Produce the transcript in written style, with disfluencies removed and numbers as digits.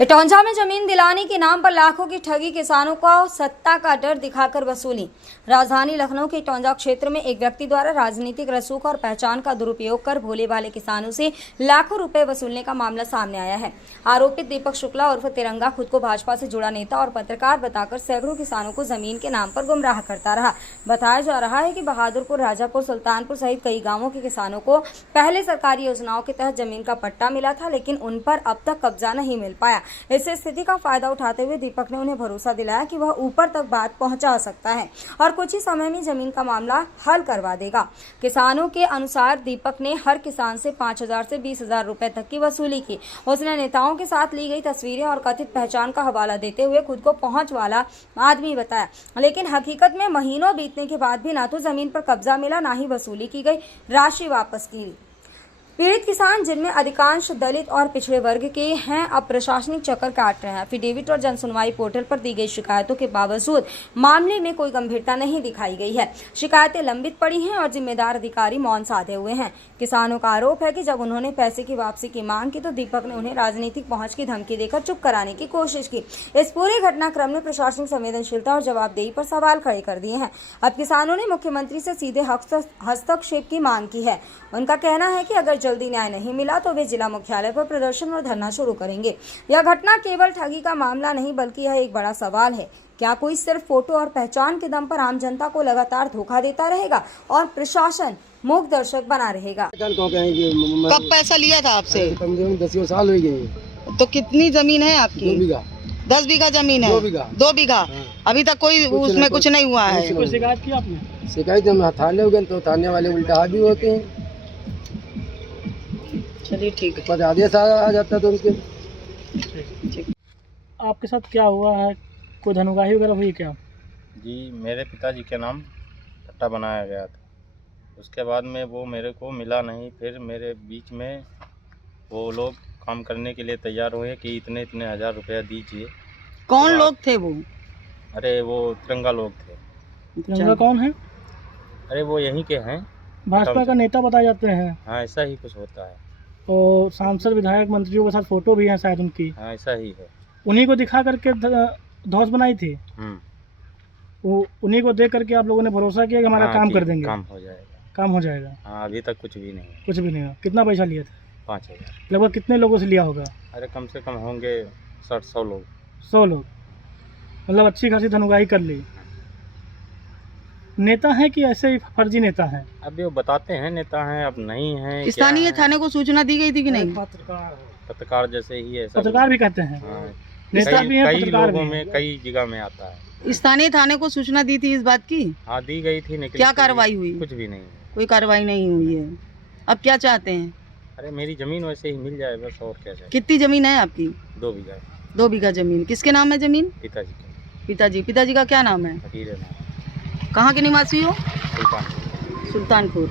इटौंजा में जमीन दिलाने के नाम पर लाखों की ठगी, किसानों को सत्ता का डर दिखाकर वसूली। राजधानी लखनऊ के इटौंजा क्षेत्र में एक व्यक्ति द्वारा राजनीतिक रसूख और पहचान का दुरुपयोग कर भोले भाले किसानों से लाखों रुपए वसूलने का मामला सामने आया है। आरोपित दीपक शुक्ला उर्फ तिरंगा खुद को भाजपा से जुड़ा नेता और पत्रकार बताकर सैकड़ों किसानों को जमीन के नाम पर गुमराह करता रहा। बताया जा रहा है कि बहादुरपुर, राजापुर, सुल्तानपुर सहित कई गाँवों के किसानों को पहले सरकारी योजनाओं के तहत जमीन का पट्टा मिला था, लेकिन उन पर अब तक कब्जा नहीं मिल पाया। इस स्थिति का फायदा उठाते हुए दीपक ने उन्हें भरोसा दिलाया कि वह ऊपर तक बात पहुंचा सकता है और कुछ ही समय में जमीन का मामला हल करवा देगा। किसानों के अनुसार दीपक ने हर किसान से 5,000 से 20,000 रुपए तक की वसूली की। उसने नेताओं के साथ ली गई तस्वीरें और कथित पहचान का हवाला देते हुए खुद को पहुंच वाला आदमी बताया, लेकिन हकीकत में महीनों बीतने के बाद भी न तो जमीन पर कब्जा मिला, न ही वसूली की गई राशि वापस की। पीड़ित किसान, जिनमें अधिकांश दलित और पिछड़े वर्ग के हैं, अब प्रशासनिक चक्कर काट रहे हैं। एफिडेविट और जनसुनवाई पोर्टल पर दी गई शिकायतों के बावजूद मामले में कोई गंभीरता नहीं दिखाई गई है। शिकायतें लंबित पड़ी हैं और जिम्मेदार अधिकारी मौन साधे हुए हैं। किसानों का आरोप है कि जब उन्होंने पैसे की वापसी की मांग की तो दीपक ने उन्हें राजनीतिक पहुंच की धमकी देकर चुप कराने की कोशिश की। इस पूरे घटनाक्रम में प्रशासनिक संवेदनशीलता और जवाबदेही पर सवाल खड़े कर दिए हैं। अब किसानों ने मुख्यमंत्री से सीधे हस्तक्षेप की मांग की है। उनका कहना है कि अगर जल्दी न्याय नहीं मिला तो वे जिला मुख्यालय पर प्रदर्शन और धरना शुरू करेंगे। यह घटना केवल ठगी का मामला नहीं, बल्कि यह एक बड़ा सवाल है। क्या कोई सिर्फ फोटो और पहचान के दम पर आम जनता को लगातार धोखा देता रहेगा और प्रशासन मूक दर्शक बना रहेगा? कब पैसा लिया था आपसे? 10 साल हो गए। तो कितनी जमीन है आपकी? 2 बीघा। 10 बीघा जमीन है? 2 बीघा। हाँ। अभी तक कोई उसमें कुछ नहीं हुआ है? कोई शिकायत की आपने? शिकायत हम थाने हो गए तो थाने वाले उल्टा हावी होते हैं। चलिए ठीक है। पर आदेश आ जाता तो उनके। आपके साथ क्या हुआ है? कोई धनुगाही वगैरह हुई क्या? जी, मेरे पिताजी के नाम पट्टा बनाया गया था। उसके बाद में वो मेरे को मिला नहीं। फिर मेरे बीच में वो लोग काम करने के लिए तैयार हुए कि इतने इतने हज़ार रुपया दीजिए। कौन लोग थे वो? अरे वो तिरंगा लोग थे। तिरंगा कौन है? अरे वो यहीं के हैं, भाजपा का नेता बताए जाते हैं। हाँ ऐसा ही कुछ होता है। और सांसद, विधायक, मंत्रियों के साथ फोटो भी है शायद उनकी। हाँ ऐसा ही है। उन्हीं को दिखा करके धौस बनाई थी। वो उन्हीं को देख करके आप लोगों ने भरोसा किया कि हमारा हाँ, काम कर देंगे, काम हो जाएगा। काम हो जाएगा। हाँ अभी तक कुछ भी नहीं है। कुछ भी नहीं हुआ। कितना पैसा लिया था? 5,000। लगभग कितने लोगों से लिया होगा? अरे कम से कम होंगे 60-100 लोग। 100 लोग। मतलब अच्छी खासी धनुगाही कर ली। नेता है कि ऐसे ही फर्जी नेता है? अभी वो बताते हैं नेता हैं, अब नहीं है। स्थानीय थाने को सूचना दी गई थी कि नहीं? पत्रकार जैसे ही है। पत्रकार भी कहते हैं। हाँ, नेता भी है, कई पत्रकार लोगों भी में कई जगह में आता है। स्थानीय थाने को सूचना दी थी इस बात की? हाँ दी गई थी, लेकिन क्या कार्रवाई हुई? कुछ भी नहीं। कोई कार्रवाई नहीं हुई है। अब क्या चाहते हैं? अरे मेरी जमीन वैसे ही मिल जाए बस, और क्या चाहिए। कितनी जमीन है आपकी? 2 बीघा। 2 बीघा जमीन। किसके नाम है जमीन? पिताजी के। पिताजी का क्या नाम है? फकीर है नाम। कहाँ के निवासी हो? सुल्तानपुर। सुल्तानपुर।